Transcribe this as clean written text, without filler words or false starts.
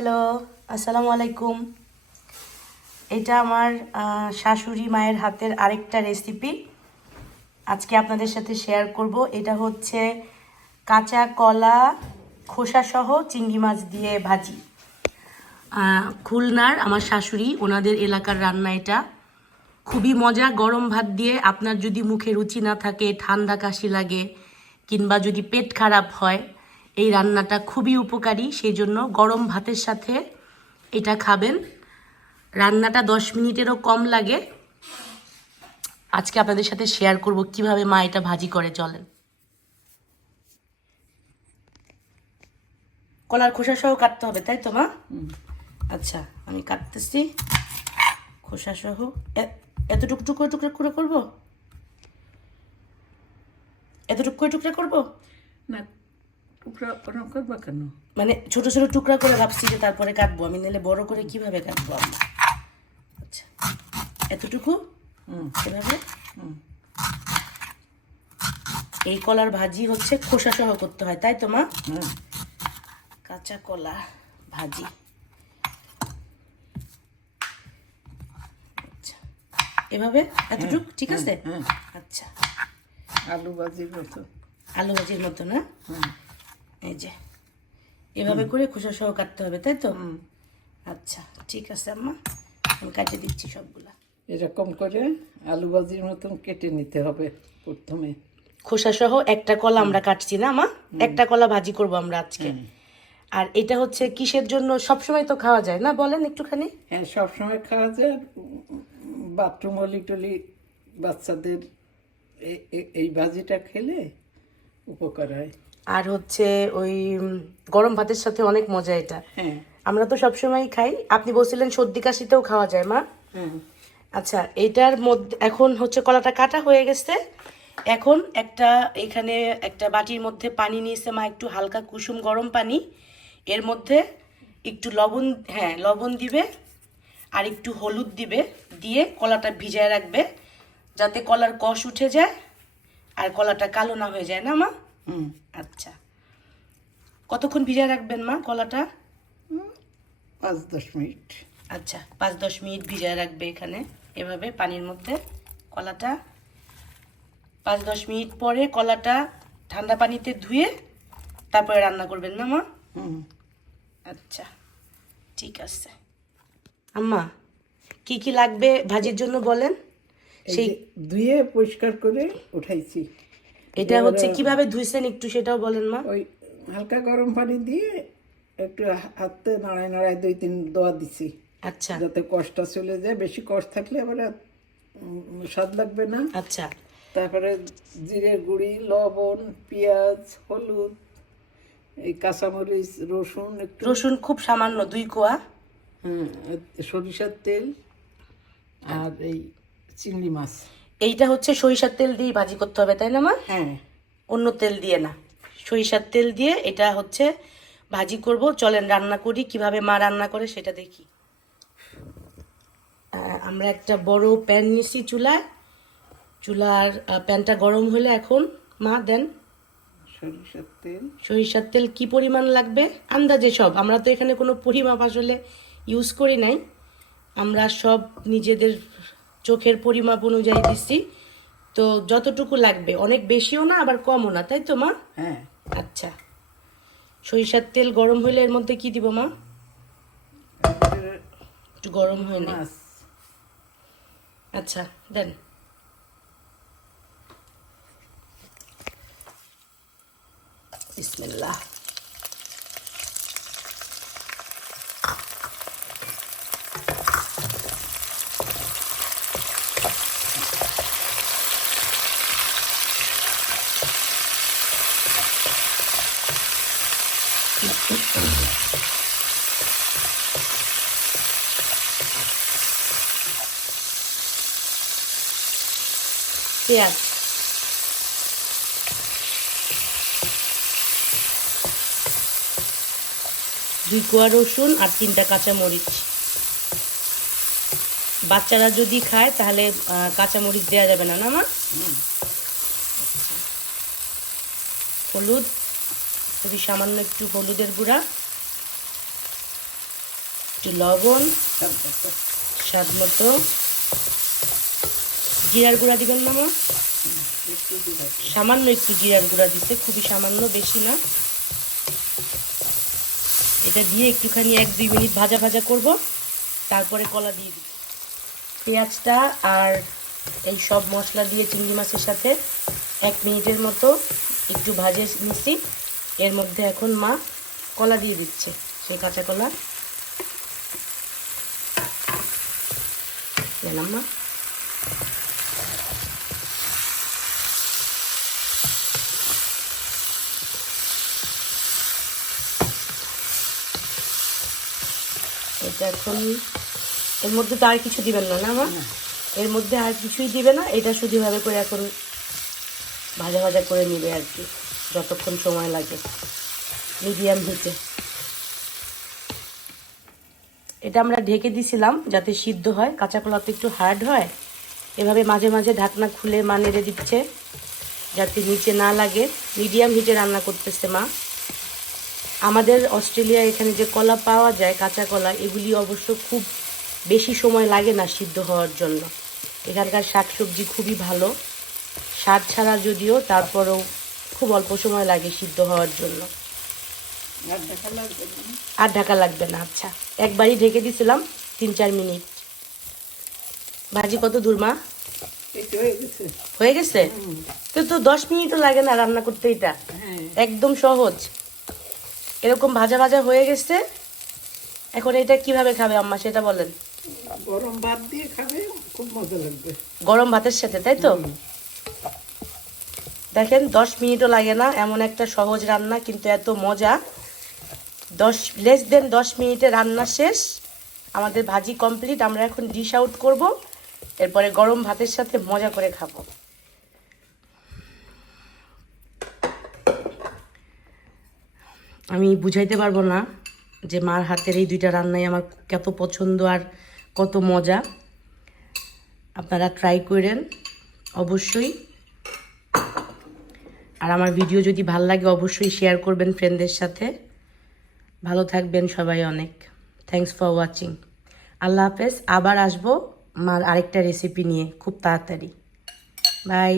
Hello, আসসালামু আলাইকুম। এটা আমার শাশুড়ি মায়ের হাতের আরেকটা রেসিপি আজকে আপনাদের সাথে শেয়ার করব। এটা হচ্ছে কাঁচা কলা খোসাসহ চিংড়ি মাছ দিয়ে ভাজি। খুলনার আমার শাশুড়ি, ওনাদের এলাকার রান্না এটা। খুবই মজা। গরম ভাত দিয়ে, আপনার যদি মুখে রুচি না থাকে, ঠান্ডা কাশি লাগে, কিংবা যদি পেট খারাপ হয়, এই রান্নাটা খুবই উপকারী। সেই জন্য গরম ভাতের সাথে এটা খাবেন। রান্নাটা 10 মিনিটেরও কম লাগে। আজকে আপনাদের সাথে শেয়ার করব কিভাবে মা এটা ভাজি করে। চলেন। কলার খোসা সহ কাটতে হবে, তাই তো মা? আচ্ছা, আমি কাটতেছি খোসা সহ। এতটুকু টুকরো টুকরো করে করবো? এতটুকু করে টুকরা করবো না, টুকরা করবা কেন? মানে ছোট ছোট টুকরা করে ভাবছি যে তারপরে কাটবো আমি, নাহলে বড় করে কিভাবে কাটবো আমরা। আচ্ছা, এতটুকু এভাবে। এই কলার ভাজি হচ্ছে খোসা সহ করতে হয়, তাই তো মা? কাঁচা কলা ভাজি। আচ্ছা, এভাবে এতটুকু ঠিক আছে। আচ্ছা, আলু ভাজির মতো। আলু ভাজির মতো না? এই যে এভাবে করে খোসা সহ কাটতে হবে, তাই তো? আচ্ছা, ঠিক আছে আম্মা, আমি কাটে দিচ্ছি সবগুলা। এরকম করে আলু ভাজির মতন কেটে নিতে হবে প্রথমে। খোসা সহ একটা কলা আমরা কাটছি না মা? একটা কলা ভাজি করব আমরা আজকে। আর এটা হচ্ছে কিসের জন্য? সবসময় তো খাওয়া যায় না, বলেন একটুখানি। হ্যাঁ, সবসময় খাওয়া যায়। বাথরুম অলি টলি বাচ্চাদের এই ভাজিটা খেলে উপকার হয়। আর হচ্ছে ওই গরম ভাতের সাথে অনেক মজা এটা। হ্যাঁ আমরা তো সবসময় খাই। আপনি বলছিলেন সর্দি কাশিতেও খাওয়া যায় মা? হ্যাঁ। আচ্ছা, এইটার মধ্যে এখন হচ্ছে কলাটা কাটা হয়ে গেছে। এখন এখানে একটা বাটির মধ্যে পানি নিয়েছে মা, একটু হালকা কুসুম গরম পানি। এর মধ্যে একটু লবণ, হ্যাঁ লবণ দিবে, আর একটু হলুদ দিবে, দিয়ে কলাটা ভিজায় রাখবে যাতে কলার কষ উঠে যায় আর কলাটা কালো না হয়ে যায়, না মা? আচ্ছা, কতক্ষণ ভিজায় রাখবেন মা কলাটা? 5-10 মিনিট। আচ্ছা, 5-10 মিনিট ভিজায় রাখবে এখানে এভাবে পানির মধ্যে কলাটা। 5-10 মিনিট পরে কলাটা ঠান্ডা পানিতে ধুয়ে তারপরে রান্না করবেন, না মা? আচ্ছা, ঠিক আছে আম্মা। কি কি লাগবে ভাজির জন্য বলেন। সেই ধুয়ে পরিষ্কার করে উঠাইছি। এটা হচ্ছে কিভাবে ধুইছেন একটু সেটাও বলেন মা। ওই হালকা গরম পানি দিয়ে একটু হাতে নাড়ায় নাড়ায় 2-3 দোয়া দিছি, আচ্ছা যাতে কষটা চলে যায়। বেশি কষ থাকলে আবার স্বাদ লাগবে না। আচ্ছা তারপরে জিরের গুঁড়ি, লবণ, পেঁয়াজ, হলুদ, এই কাঁচামরিচ, রসুন একটু, রসুন খুব সামান্য 2 কোয়া। সরিষার তেল, আর এই চিংড়ি মাছ। এইটা হচ্ছে সরিষার তেল দিয়ে ভাজি করতে হবে, তাই না মা? হ্যাঁ, অন্য তেল দিয়ে না, সরিষার তেল দিয়ে এটা হচ্ছে ভাজি করব। চলেন রান্না করি, কিভাবে মা রান্না করে সেটা দেখি। আমরা একটা বড় প্যান নিয়েছি চুলার প্যানটা গরম হলে এখন মা দেন সরিষার তেল। সরিষার তেল কি পরিমাণ লাগবে আন্দাজে সব, আমরা তো এখানে কোনো পরিমাপ আসলে ইউজ করি নাই, আমরা সব নিজেদের চোখের পরিমাপ অনুযায়ী দিচ্ছি। তো যতটুকু লাগবে, অনেক বেশিও না আবার কমও না, তাই তো মা? হ্যাঁ। আচ্ছা, সরিষার তেল গরম হইলে এর মধ্যে কি দিব মা? একটু গরম হয় না? মাছ। আচ্ছা দেন। বিসমিল্লাহ। পেঁয়াজ, 2 কোয়া রসুন আর 3টা কাঁচামরিচ। বাচ্চারা যদি খায় তাহলে কাঁচামরিচ দেওয়া যাবে না, না মা? হলুদ, খুবই সামান্য একটু হলুদের গুঁড়া, একটু লবণ, তারপর স্বাদ মতো। জিরার গুঁড়া দিবেন না মা? একটু দিতে হবে। সামান্য একটু জিরার গুঁড়া দিতে, খুবই সামান্য, বেশি না। এটা দিয়ে একটুখানি 1-2 মিনিট ভাজা ভাজা করব, তারপরে কলা দিয়ে দিব। পেঁয়াজটা আর এই সব মশলা দিয়ে চিংড়ি মাছের সাথে 1 মিনিটের মতো একটু ভাজে নিছি। এর মধ্যে এখন মা কলা দিয়ে দিচ্ছে, সেই কাঁচা কলা। গেলাম মা। এটা এখন এর মধ্যে তো আর কিছু দিবেন না, না মা? এর মধ্যে আর কিছুই দিবে না, এটা শুধু ভাবে করে এখন ভাজা ভাজা করে নিবে আর কি, যতক্ষণ সময় লাগে, মিডিয়াম হিটে। এটা আমরা ঢেকে দিছিলাম যাতে সিদ্ধ হয়, কাঁচা কলা তো একটু হার্ড হয়। এভাবে মাঝে মাঝে ঢাকনা খুলে মা নেড়ে দিচ্ছে যাতে নিচে না লাগে। মিডিয়াম হিটে রান্না করতেছে মা। আমাদের অস্ট্রেলিয়া এখানে যে কলা পাওয়া যায়, কাঁচা কলা, এগুলি অবশ্য খুব বেশি সময় লাগে না সিদ্ধ হওয়ার জন্য। এখানকার শাকসবজি খুবই ভালো, স্বাদ ছাড়া যদিও, তারপরেও খুব অল্প সময় লাগে সিদ্ধ হওয়ার জন্য। আর দেখা লাগবে না। আর ঢাকা লাগবে না। আচ্ছা, একবারই ঢেকে দিয়েছিলাম 3-4 মিনিট। ভাজি কত দূর মা? এই তো হয়ে গেছে। হয়ে গেছে? তো 10 মিনিটও লাগে না রান্না করতে, এটা হ্যাঁ, একদম সহজ। এরকম ভাজা ভাজা হয়ে গেছে। এখন এটা কিভাবে খাবে আম্মা সেটা বলেন। গরম ভাত দিয়ে খাবে, খুব মজা লাগবে। গরম ভাতের সাথে, তাই তো? দেখেন 10 মিনিটও লাগে না, এমন একটা সহজ রান্না কিন্তু এত মজা। লেস দেন 10 মিনিটে রান্না শেষ, আমাদের ভাজি কমপ্লিট। আমরা এখন ডিশ আউট করব, এরপরে গরম ভাতের সাথে মজা করে খাবো। আমি বুঝাইতে পারবো না যে মার হাতের এই 2টা রান্নাই আমার কত পছন্দ আর কত মজা। আপনারা ট্রাই করেন অবশ্যই। আর আমার ভিডিও যদি ভালো লাগে অবশ্যই শেয়ার করবেন ফ্রেন্ডদের সাথে। ভালো থাকবেন সবাই অনেক। Thanks for watching. আল্লাহ হাফেজ। আবার আসবো মার আরেকটা রেসিপি নিয়ে খুব তাড়াতাড়ি। বাই।